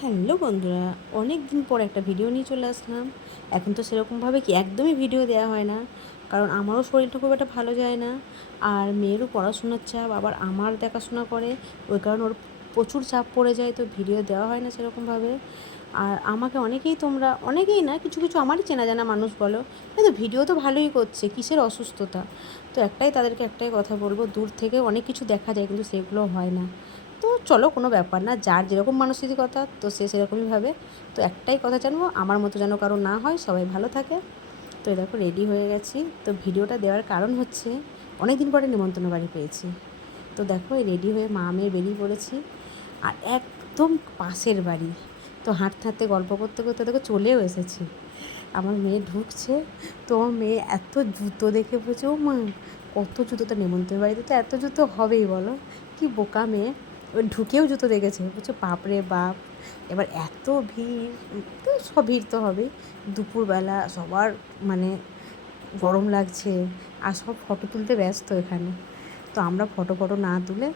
Hello বন্ধুরা, অনেক দিন পর একটা ভিডিও নিয়ে চলে আসলাম। এখন তো সেরকমভাবে কি একদমই ভিডিও দেওয়া হয় না, কারণ আমারও শরীরটা খুব একটা ভালো যায় না। আর মেয়েরও পড়াশোনার চাপ, আবার আমার দেখাশোনা করে, ওই কারণে ওর প্রচুর চাপ পড়ে যায়, তো ভিডিও দেওয়া হয় না সেরকমভাবে। আর আমাকে অনেকেই না, কিছু কিছু আমারই চেনা জানা মানুষ বলো, কিন্তু ভিডিও তো ভালোই করছে, কিসের অসুস্থতা। তো তাদেরকে একটাই কথা বলবো, দূর থেকে অনেক কিছু দেখা যায় কিন্তু সেগুলো হয় না। তো চলো, কোনো ব্যাপার না, যার যেরকম মানসিকতা তো সে সেরকমই ভাবে। তো একটাই কথা জানবো, আমার মতো যেন কারো না হয়, সবাই ভালো থাকে। তো দেখো রেডি হয়ে গেছি। তো ভিডিওটা দেওয়ার কারণ হচ্ছে, অনেক দিন পরে নিমন্ত্রণ বাড়ি পেয়েছি। তো দেখো এই রেডি হয়ে মা মেয়ে বেরিয়ে পড়েছি, আর একদম পাশের বাড়ি। তো হাঁটতে হাঁটতে গল্প করতে করতে দেখো চলেও এসেছি। আমার মেয়ে ঢুকছে, তো আমার মেয়ে এত জুতো দেখে বলছে, ও মা কত জুতো, তো নেমন্তন্ন বাড়িতে তো এত জুতো হবেই বলো। কি বোকা মেয়ে, এবার ঢুকেও জুতো দেখেছে, বলছে বাপরে বাপ। এবার এত ভিড়, তো সব ভিড় তো হবেই। দুপুরবেলা সবার মানে গরম লাগছে, আর সব ফটো তুলতে ব্যস্ত এখানে। তো আমরা ফটো ফটো না তুলে,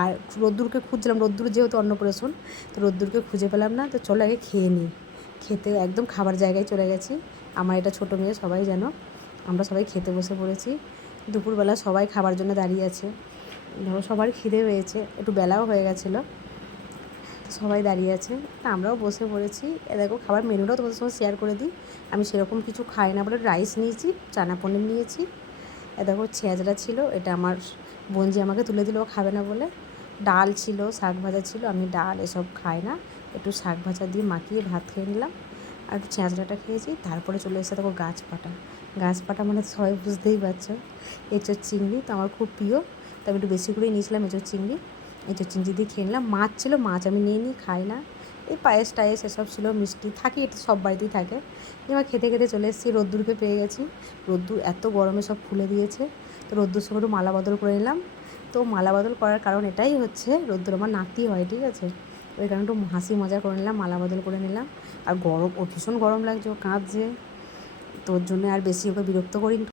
আর রোদ্দুরকে খুঁজছিলাম, রোদ্দুর যেহেতু অন্নপ্রাশন, তো রোদ্দুরকে খুঁজে পেলাম না। তো চলো আগে খেয়ে নিই। খেতে একদম খাবার জায়গায় চলে গেছি। আমার এটা ছোটো মেয়ে, সবাই জানো। আমরা সবাই খেতে বসে পড়েছি। দুপুরবেলা সবাই খাবার জন্য দাঁড়িয়ে আছে। ধরো সবার খিদে পেয়েছে, একটু বেলাও হয়ে গেছিলো, সবাই দাঁড়িয়ে আছে। তা আমরাও বসে পড়েছি। দেখো খাবার মেনুটাও তোমাদের সঙ্গে শেয়ার করে দিই। আমি সেরকম কিছু খাই না বলে রাইস নিয়েছি, চানা পনির নিয়েছি। দেখো ছেঁচড়া ছিল, এটা আমার বোনজি আমাকে তুলে দিল, ও খাবে না বলে। ডাল ছিল, শাক ভাজা ছিল, আমি ডাল এসব খাই না। একটু শাক ভাজা দিয়ে মাখিয়ে ভাত খেয়ে নিলাম, আর একটু ছেঁচড়াটা খেয়েছি। তারপরে চলে এসেছে দেখো গাছ পাটা মানে সবাই বুঝতেই পারছো। এঁচোড় চিংড়ি তো আমার খুব প্রিয়, তো আমি একটু বেশি করেই নিয়েছিলাম এঁচোড় চিংড়ি দিয়ে খেয়ে নিলাম। মাছ ছিল, মাছ আমি নিই খাই না। এই পায়েস টায়েস এসব ছিল, মিষ্টি থাকি, এটা সব বাড়িতেই থাকে। এবার খেতে খেতে চলে এসেছি, রোদ্দুরকে পেয়ে গেছি। রোদ্দুর এত গরমে সব ফুলে দিয়েছে, তো রোদ্দুর সঙ্গে একটু মালা বদল করে নিলাম। তো মালা বদল করার কারণ এটাই হচ্ছে, রোদ্দুর আমার নাতি হয়, ঠিক আছে। ওই কারণে একটু হাসি মজা করে নিলাম, মালা বদল করে নিলাম। আর গরম, ও ভীষণ গরম লাগছে, ও কাঁদছে। তোর জন্য আর বেশি ওকে বিরক্ত করি।